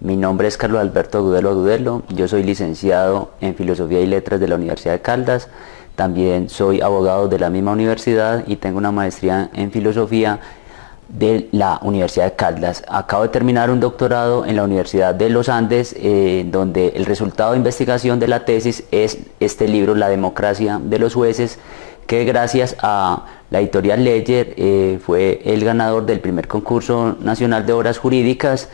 Mi nombre es Carlos Alberto Agudelo Agudelo, yo soy licenciado en Filosofía y Letras de la Universidad de Caldas, también soy abogado de la misma universidad y tengo una maestría en Filosofía de la Universidad de Caldas. Acabo de terminar un doctorado en la Universidad de los Andes, donde el resultado de investigación de la tesis es este libro, La democracia de los jueces, que gracias a la editorial Ledger fue el ganador del primer concurso nacional de obras jurídicas.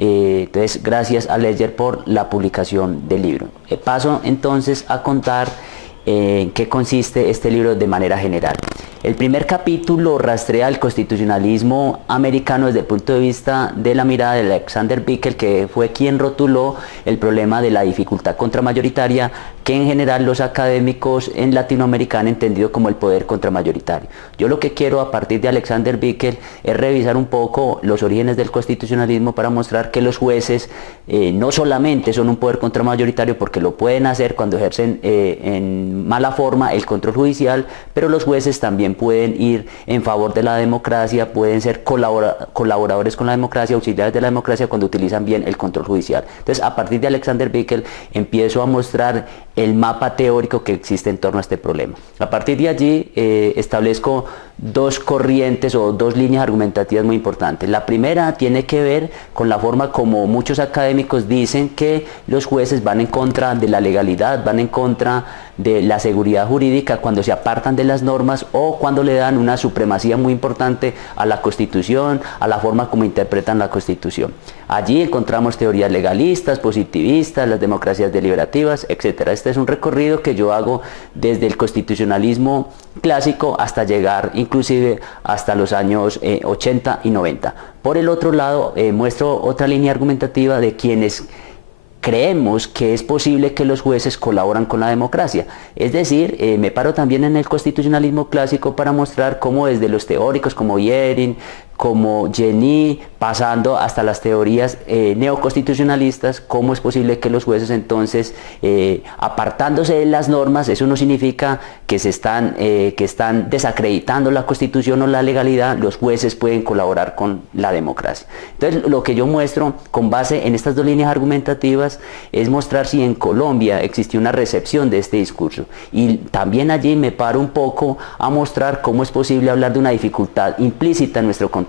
Entonces, gracias a Ledger por la publicación del libro. Paso entonces a contar en qué consiste este libro de manera general. El primer capítulo rastrea el constitucionalismo americano desde el punto de vista de la mirada de Alexander Bickel, que fue quien rotuló el problema de la dificultad contramayoritaria, que en general los académicos en Latinoamérica han entendido como el poder contramayoritario. Yo lo que quiero a partir de Alexander Bickel es revisar un poco los orígenes del constitucionalismo para mostrar que los jueces no solamente son un poder contramayoritario porque lo pueden hacer cuando ejercen en mala forma el control judicial, pero los jueces también pueden ir en favor de la democracia, pueden ser colaboradores con la democracia, auxiliares de la democracia cuando utilizan bien el control judicial. Entonces, a partir de Alexander Bickel empiezo a mostrar el mapa teórico que existe en torno a este problema. A partir de allí establezco dos corrientes o dos líneas argumentativas muy importantes. La primera tiene que ver con la forma como muchos académicos dicen que los jueces van en contra de la legalidad, van en contra de la seguridad jurídica cuando se apartan de las normas o cuando le dan una supremacía muy importante a la Constitución, a la forma como interpretan la Constitución. Allí encontramos teorías legalistas, positivistas, las democracias deliberativas, etc. Este es un recorrido que yo hago desde el constitucionalismo clásico hasta llegar inclusive hasta los años 80 y 90. Por el otro lado, muestro otra línea argumentativa de quienes creemos que es posible que los jueces colaboran con la democracia. Es decir, me paro también en el constitucionalismo clásico para mostrar cómo desde los teóricos como Yering, como Jenny, pasando hasta las teorías neoconstitucionalistas, cómo es posible que los jueces entonces, apartándose de las normas, eso no significa que están desacreditando la Constitución o la legalidad, los jueces pueden colaborar con la democracia. Entonces, lo que yo muestro con base en estas dos líneas argumentativas es mostrar si en Colombia existió una recepción de este discurso, y también allí me paro un poco a mostrar cómo es posible hablar de una dificultad implícita en nuestro contexto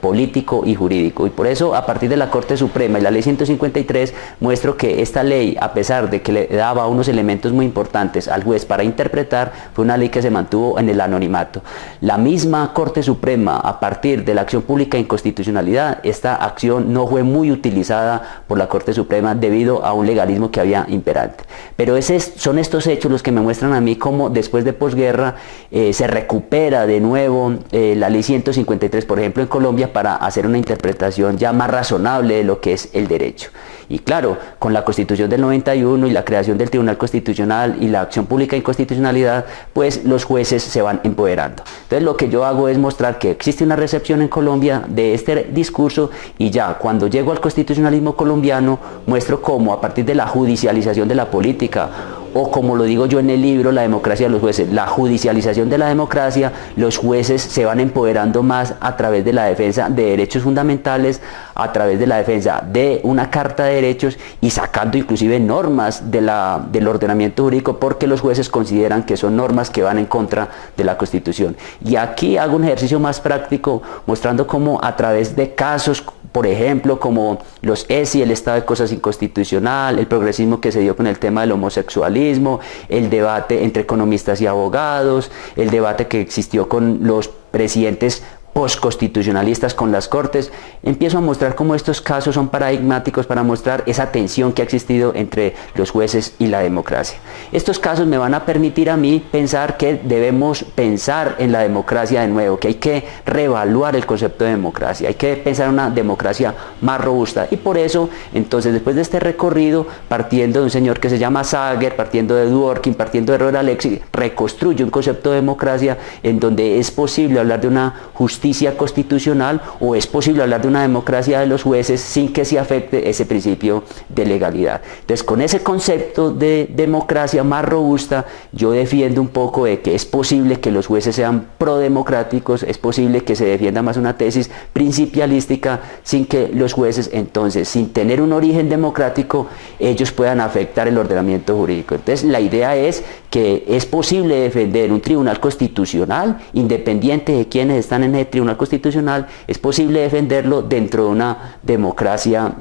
político y jurídico, y por eso a partir de la Corte Suprema y la Ley 153 muestro que esta ley, a pesar de que le daba unos elementos muy importantes al juez para interpretar, fue una ley que se mantuvo en el anonimato. La misma Corte Suprema, a partir de la acción pública de inconstitucionalidad, esta acción no fue muy utilizada por la Corte Suprema debido a un legalismo que había imperante. Pero son estos hechos los que me muestran a mí cómo después de posguerra se recupera de nuevo la Ley 153, por ejemplo, en Colombia, para hacer una interpretación ya más razonable de lo que es el derecho. Y claro, con la Constitución del 91 y la creación del Tribunal Constitucional y la acción pública de inconstitucionalidad, pues los jueces se van empoderando. Entonces, lo que yo hago es mostrar que existe una recepción en Colombia de este discurso, y ya cuando llego al constitucionalismo colombiano muestro cómo a partir de la judicialización de la política, o como lo digo yo en el libro, La democracia de los jueces, la judicialización de la democracia, los jueces se van empoderando más a través de la defensa de derechos fundamentales, a través de la defensa de una carta de derechos y sacando inclusive normas del ordenamiento jurídico porque los jueces consideran que son normas que van en contra de la Constitución. Y aquí hago un ejercicio más práctico mostrando cómo a través de casos, por ejemplo, como los ESI, el estado de cosas inconstitucional, el progresismo que se dio con el tema del homosexualismo, el debate entre economistas y abogados, el debate que existió con los presidentes postconstitucionalistas con las Cortes, empiezo a mostrar cómo estos casos son paradigmáticos para mostrar esa tensión que ha existido entre los jueces y la democracia. Estos casos me van a permitir a mí pensar que debemos pensar en la democracia de nuevo, que hay que reevaluar el concepto de democracia, hay que pensar en una democracia más robusta, y por eso, entonces, después de este recorrido, partiendo de un señor que se llama Sager, partiendo de Dworkin, partiendo de Robert Alexy, reconstruyo un concepto de democracia en donde es posible hablar de una justicia justicia constitucional o es posible hablar de una democracia de los jueces sin que se afecte ese principio de legalidad. Entonces, con ese concepto de democracia más robusta, yo defiendo un poco de que es posible que los jueces sean prodemocráticos, es posible que se defienda más una tesis principialística sin que los jueces, entonces, sin tener un origen democrático, ellos puedan afectar el ordenamiento jurídico. Entonces, la idea es que es posible defender un tribunal constitucional, independiente de quienes están en el tribunal constitucional, es posible defenderlo dentro de una democracia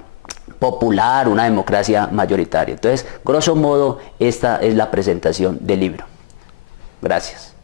popular, una democracia mayoritaria. Entonces, grosso modo, esta es la presentación del libro. Gracias.